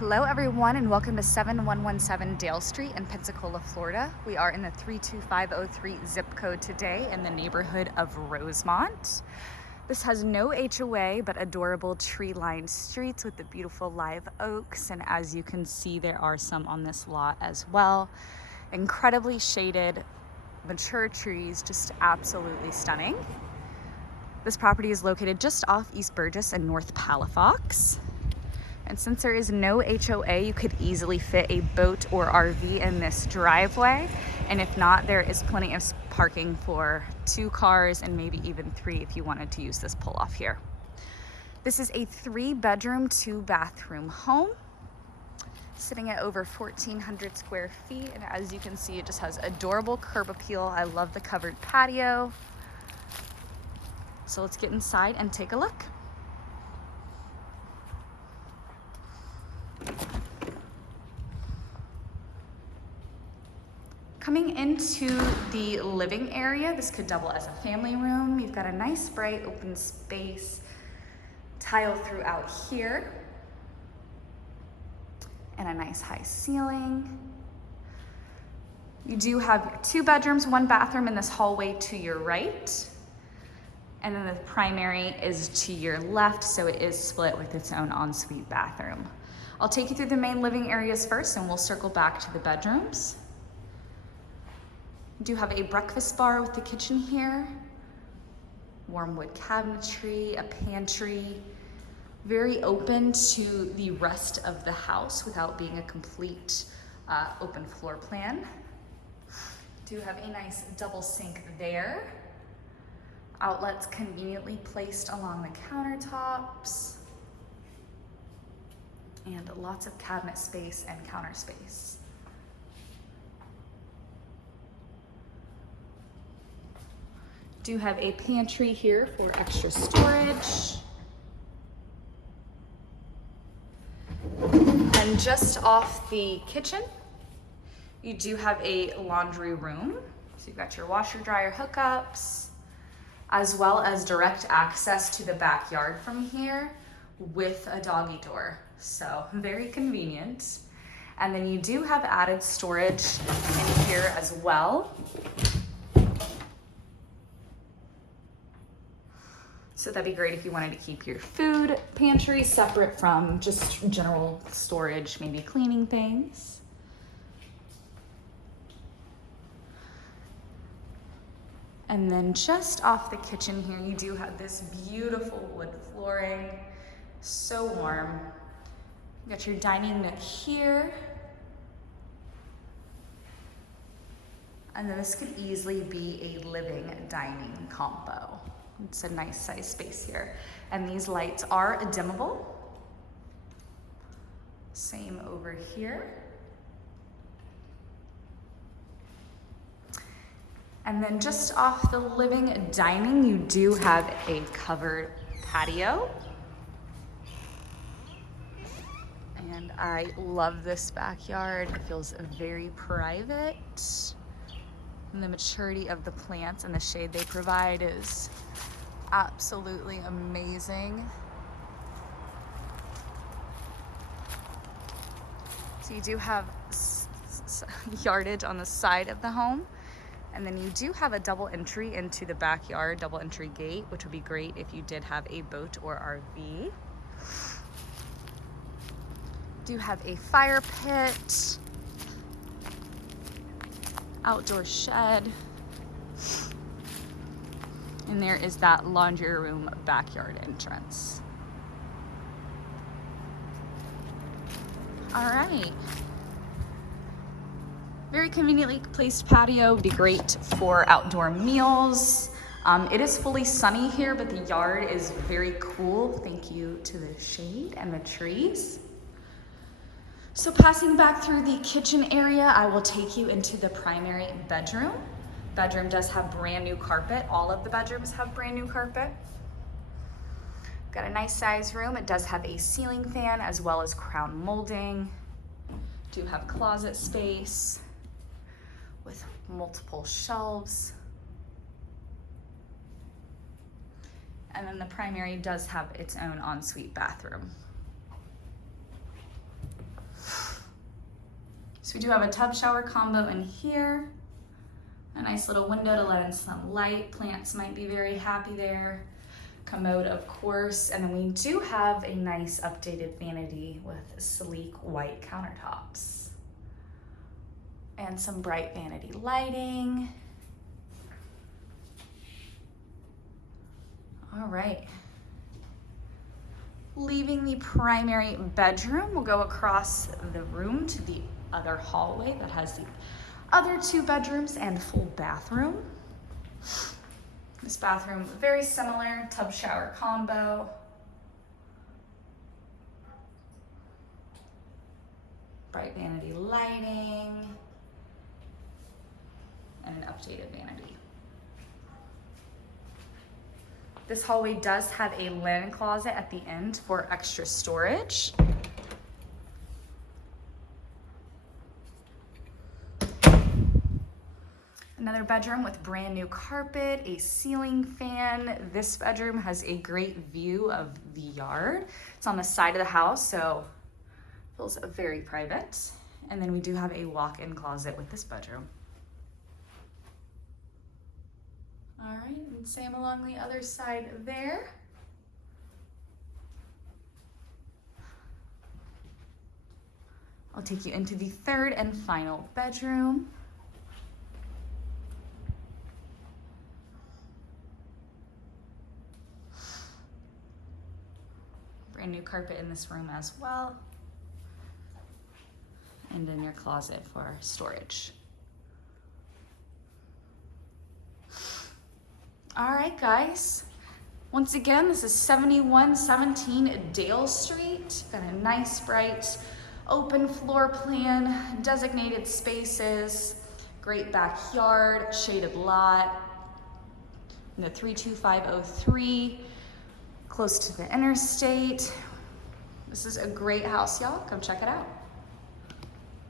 Hello everyone and welcome to 7117 Dale Street in Pensacola, Florida. We are in the 32503 zip code today in the neighborhood of Rosemont. This has no HOA but adorable tree-lined streets with the beautiful live oaks, and as you can see there are some on this lot as well. Incredibly shaded, mature trees, just absolutely stunning. This property is located just off East Burgess and North Palafox. And since there is no HOA, you could easily fit a boat or RV in this driveway. And if not, there is plenty of parking for 2 cars and maybe even 3 if you wanted to use this pull-off here. This is a 3-bedroom, 2-bathroom home, sitting at over 1,400 square feet. And as you can see, it just has adorable curb appeal. I love the covered patio. So let's get inside and take a look. Coming into the living area, this could double as a family room. You've got a nice bright open space, tile throughout here, and a nice high ceiling. You do have 2 bedrooms, 1 bathroom in this hallway to your right. And then the primary is to your left, so it is split with its own ensuite bathroom. I'll take you through the main living areas first and we'll circle back to the bedrooms. You do have a breakfast bar with the kitchen here, warm wood cabinetry, a pantry, very open to the rest of the house without being a complete open floor plan. Do have a nice double sink there. Outlets conveniently placed along the countertops, and lots of cabinet space and counter space. Do have a pantry here for extra storage. And just off the kitchen, you do have a laundry room. So you've got your washer dryer hookups, as well as direct access to the backyard from here with a doggy door. So very convenient. And then you do have added storage in here as well. So that'd be great if you wanted to keep your food pantry separate from just general storage, maybe cleaning things. And then just off the kitchen here, you do have this beautiful wood flooring, so warm. You got your dining nook here. And then this could easily be a living dining combo. It's a nice size space here. And these lights are dimmable. Same over here. And then just off the living dining, you do have a covered patio. And I love this backyard. It feels very private. And the maturity of the plants and the shade they provide is absolutely amazing. So you do have yardage on the side of the home. And then you do have a double entry into the backyard, double entry gate, which would be great if you did have a boat or RV. Do have a fire pit, outdoor shed, and there is that laundry room backyard entrance. All right. Very conveniently placed patio, would be great for outdoor meals. It is fully sunny here, but the yard is very cool. Thank you to the shade and the trees. So passing back through the kitchen area, I will take you into the primary bedroom. Bedroom does have brand new carpet. All of the bedrooms have brand new carpet. Got a nice size room. It does have a ceiling fan as well as crown molding. Do have closet space with multiple shelves. And then the primary does have its own ensuite bathroom. So we do have a tub shower combo in here. A nice little window to let in some light. Plants might be very happy there. Commode, of course. And then we do have a nice updated vanity with sleek white countertops. And some bright vanity lighting. All right. Leaving the primary bedroom, we'll go across the room to the other hallway that has the other 2 bedrooms and full bathroom. This bathroom, very similar, tub shower combo. Bright vanity lighting. And an updated vanity. This hallway does have a linen closet at the end for extra storage. Another bedroom with brand new carpet, a ceiling fan. This bedroom has a great view of the yard. It's on the side of the house, so it feels very private. And then we do have a walk-in closet with this bedroom. All right, and same along the other side there. I'll take you into the 3rd and final bedroom. Brand new carpet in this room as well. And in your closet for storage. All right, guys. Once again, this is 7117 Dale Street. Got a nice, bright, open floor plan, designated spaces, great backyard, shaded lot. In the 32503, close to the interstate. This is a great house, y'all. Come check it out.